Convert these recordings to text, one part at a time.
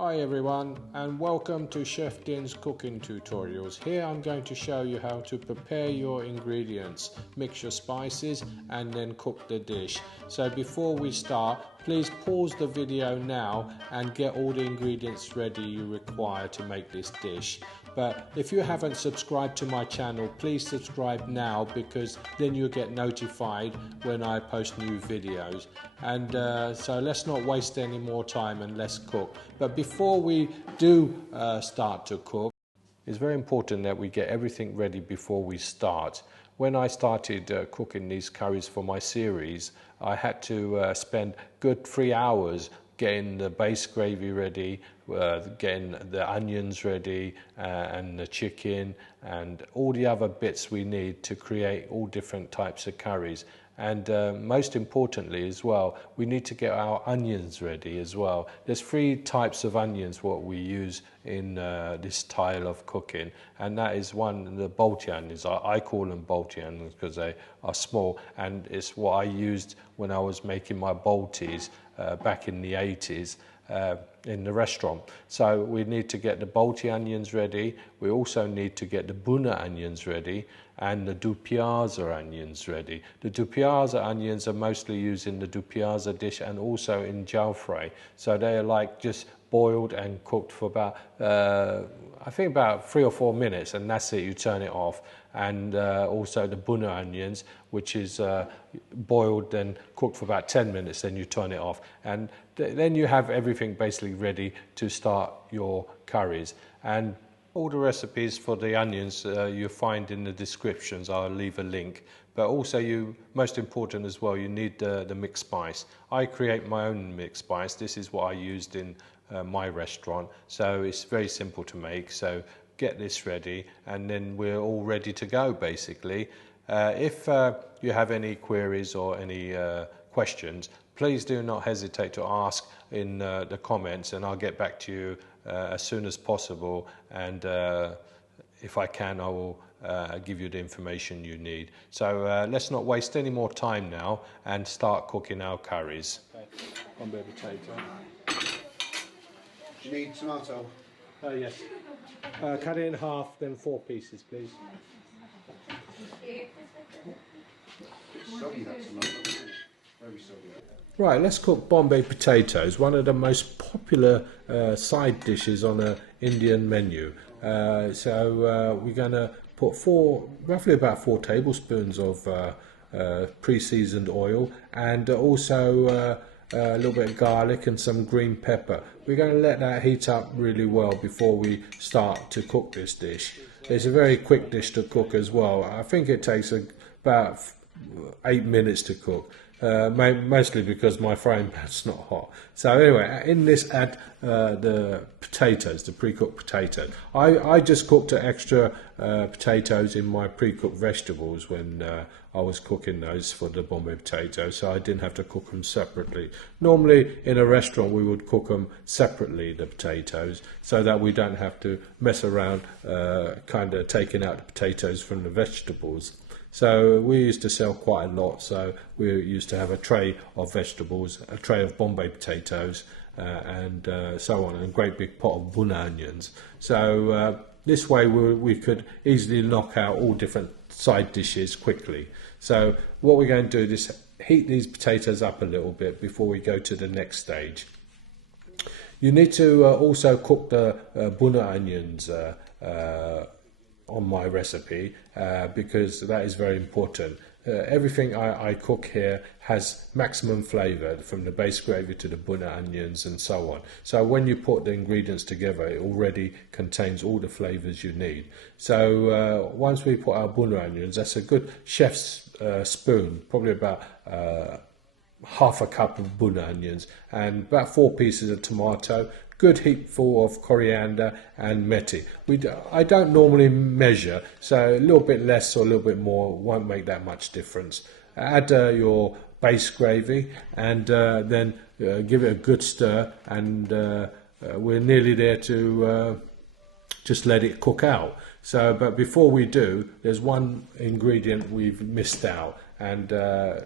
Hi everyone, and welcome to Chef Din's cooking tutorials. Here I'm going to show you how to prepare your ingredients, mix your spices and then cook the dish. So before we start, please pause the video now and get all the ingredients ready you require to make this dish. But if you haven't subscribed to my channel, please subscribe now, because then you'll get notified when I post new videos. And so let's not waste any more time and let's cook. But before we do start to cook, it's very important that we get everything ready before we start. When I started cooking these curries for my series, I had to spend good 3 hours getting the base gravy ready, getting the onions ready, and the chicken and all the other bits we need to create all different types of curries. And most importantly as well, we need to get our onions ready as well. There's 3 types of onions what we use in this style of cooking, and that is one, the Balti onions. I call them Balti onions because they are small, and it's what I used when I was making my Baltis back in the 80s. In the restaurant. So we need to get the Balti onions ready. We also need to get the Bhuna onions ready and the Dupiaza onions ready. The Dupiaza onions are mostly used in the Dupiaza dish and also in jal fry. So they are like just boiled and cooked for about I think about 3 or 4 minutes, and that's it, you turn it off. And also the Bhuna onions, which is boiled and cooked for about 10 minutes, then you turn it off. And then you have everything basically ready to start your curries. And all the recipes for the onions you find in the descriptions. I'll leave a link. But also, most important as well, you need the mixed spice. I create my own mixed spice. This is what I used in my restaurant. So it's very simple to make. So get this ready, and then we're all ready to go basically. If you have any queries or any questions, please do not hesitate to ask in the comments, and I'll get back to you as soon as possible. And if I can, I will give you the information you need. So let's not waste any more time now and start cooking our curries. Okay. Bombay potato. Do you need tomato? Yes. Cut it in half, then 4 pieces, please. Soggy, that tomato. Very soggy. Right, let's cook Bombay potatoes, one of the most popular side dishes on an Indian menu. So we're going to put roughly about 4 tablespoons of pre-seasoned oil, and also a little bit of garlic and some green pepper. We're going to let that heat up really well before we start to cook this dish. It's a very quick dish to cook as well. I think it takes about 8 minutes to cook. Mostly because my frying pan's not hot. So anyway, in this add the potatoes, the pre-cooked potatoes. I just cooked the extra potatoes in my pre-cooked vegetables when I was cooking those for the Bombay potatoes, so I didn't have to cook them separately. Normally in a restaurant we would cook them separately, the potatoes, so that we don't have to mess around kind of taking out the potatoes from the vegetables. So we used to sell quite a lot, so we used to have a tray of vegetables, a tray of Bombay potatoes, and so on, and a great big pot of Bhuna onions. So this way we could easily knock out all different side dishes quickly. So what we're going to do is heat these potatoes up a little bit before we go to the next stage. You need to also cook the Bhuna onions on my recipe, because that is very important. Everything I cook here has maximum flavour, from the base gravy to the Bhuna onions and so on. So when you put the ingredients together, it already contains all the flavours you need. So once we put our Bhuna onions, that's a good chef's spoon, probably about half a cup of Bhuna onions, and about 4 pieces of tomato, good heapful of coriander and methi. I don't normally measure, so a little bit less or a little bit more won't make that much difference. Add your base gravy, and then give it a good stir, and we're nearly there to just let it cook out. So, but before we do, there's one ingredient we've missed out, and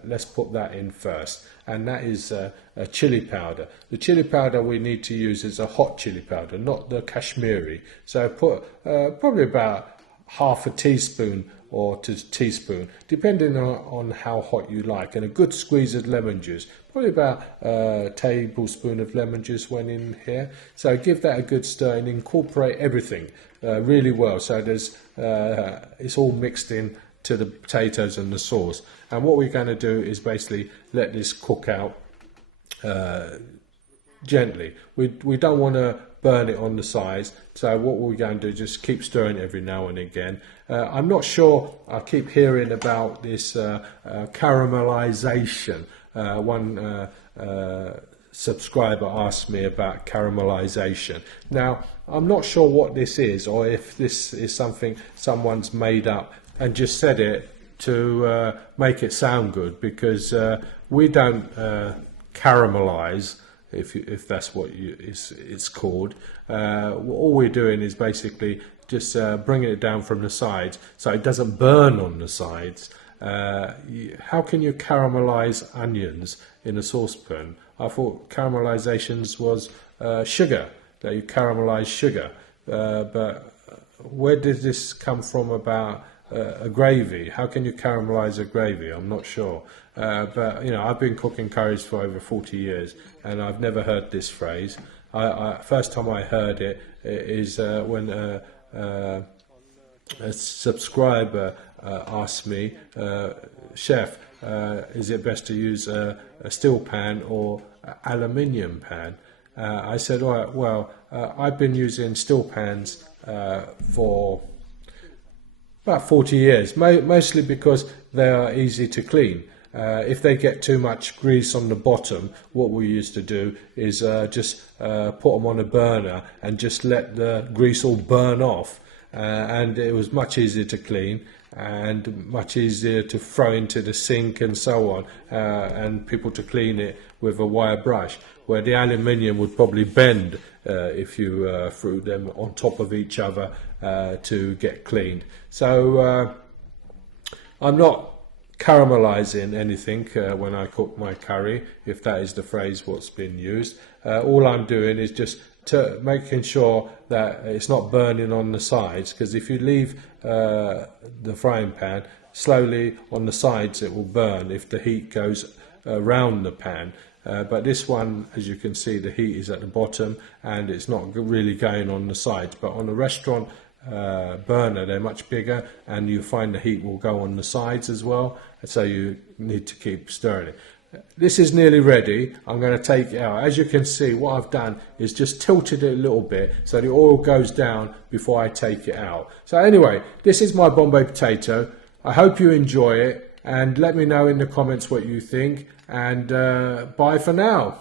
let's put that in first. and that is a chili powder. The chili powder we need to use is a hot chili powder, not the Kashmiri. So put probably about half a teaspoon or teaspoon, depending on how hot you like, and a good squeeze of lemon juice. Probably about a tablespoon of lemon juice went in here. So give that a good stir and incorporate everything really well. So there's it's all mixed in to the potatoes and the sauce. And what we're going to do is basically let this cook out gently. We don't want to burn it on the sides, so what we're going to do is just keep stirring every now and again. I'm not sure, I keep hearing about this caramelization. One subscriber asked me about caramelization. Now, I'm not sure what this is, or if this is something someone's made up and just said it to make it sound good, because we don't caramelize, if that's what it's called. All we're doing is basically just bringing it down from the sides so it doesn't burn on the sides. How can you caramelize onions in a saucepan? I thought caramelizations was sugar, that you caramelize sugar. But where did this come from about a gravy? How can you caramelize a gravy? I'm not sure. But I've been cooking curries for over 40 years and I've never heard this phrase. First time I heard it is when a subscriber asked me, Chef, is it best to use a steel pan or aluminium pan? I said, all right, well, I've been using steel pans for about 40 years, mostly because they are easy to clean. If they get too much grease on the bottom, what we used to do is just put them on a burner and just let the grease all burn off, and it was much easier to clean and much easier to throw into the sink and so on, and people to clean it with a wire brush, where the aluminium would probably bend if you threw them on top of each other to get cleaned. So I'm not caramelizing anything when I cook my curry, if that is the phrase what's been used. All I'm doing is just making sure that it's not burning on the sides, because if you leave the frying pan slowly on the sides, it will burn if the heat goes around the pan. But this one, as you can see, the heat is at the bottom and it's not really going on the sides. But on a restaurant burner, they're much bigger, and you find the heat will go on the sides as well, so you need to keep stirring it. This is nearly ready. I'm going to take it out. As you can see, what I've done is just tilted it a little bit so the oil goes down before I take it out. So anyway, this is my Bombay potato. I hope you enjoy it, and let me know in the comments what you think, and bye for now.